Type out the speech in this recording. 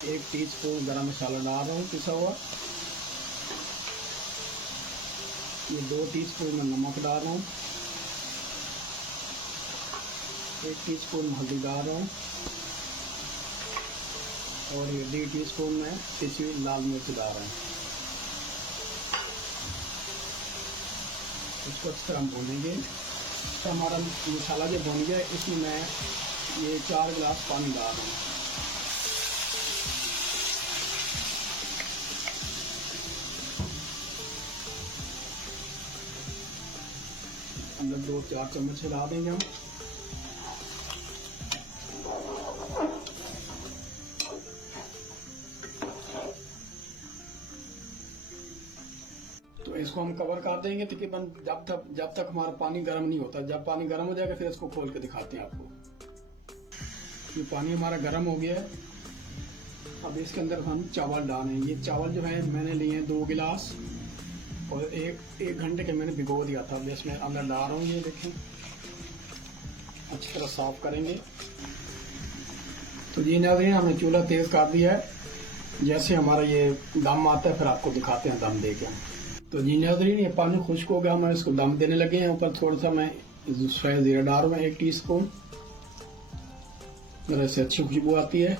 1 teaspoon गरम मसाला डाल रहा हूँ पिसा हुआ। ये 2 टीस्पून में नमक डाल रहा हूँ। 1 टीस्पून हल्दी डाल रहा हूँ और ये 1.5 टीस्पून में पिसी हुई लाल मिर्च डाल रहा हूँ। इसको अच्छी तरह भूनेंगे। तो हमारा मसाला जो बन गया, इसमें मैं ये 4 गिलास पानी डाल रहा हूँ। अंदर 2-4 चम्मच डाल देंगे हम। तो इसको हम कवर कर देंगे तकरीबन जब तक हमारा पानी गर्म नहीं होता। जब पानी गर्म हो जाएगा फिर इसको खोल के दिखाते हैं आपको। ये पानी हमारा गर्म हो गया है। अब इसके अंदर हम चावल डालें। ये चावल जो है मैंने लिए हैं 2 गिलास और एक घंटे के मैंने भिगो दिया था। अब इसमें अंदर डाल रहा हूँ। ये देखें, अच्छी तरह साफ करेंगे। तो जी नाज़रीन, हमने चूल्हा तेज कर दिया है। जैसे हमारा ये दम आता है फिर आपको दिखाते हैं दम दे के। तो जी नाज़रीन, ये पानी खुश्क हो गया, हम इसको दम देने लगे हैं। ऊपर थोड़ा सा मैं सफ़ेद ज़ीरा डाल रहा हूँ 1 टीस्पून। मेरे से अच्छी खुशबू आती है।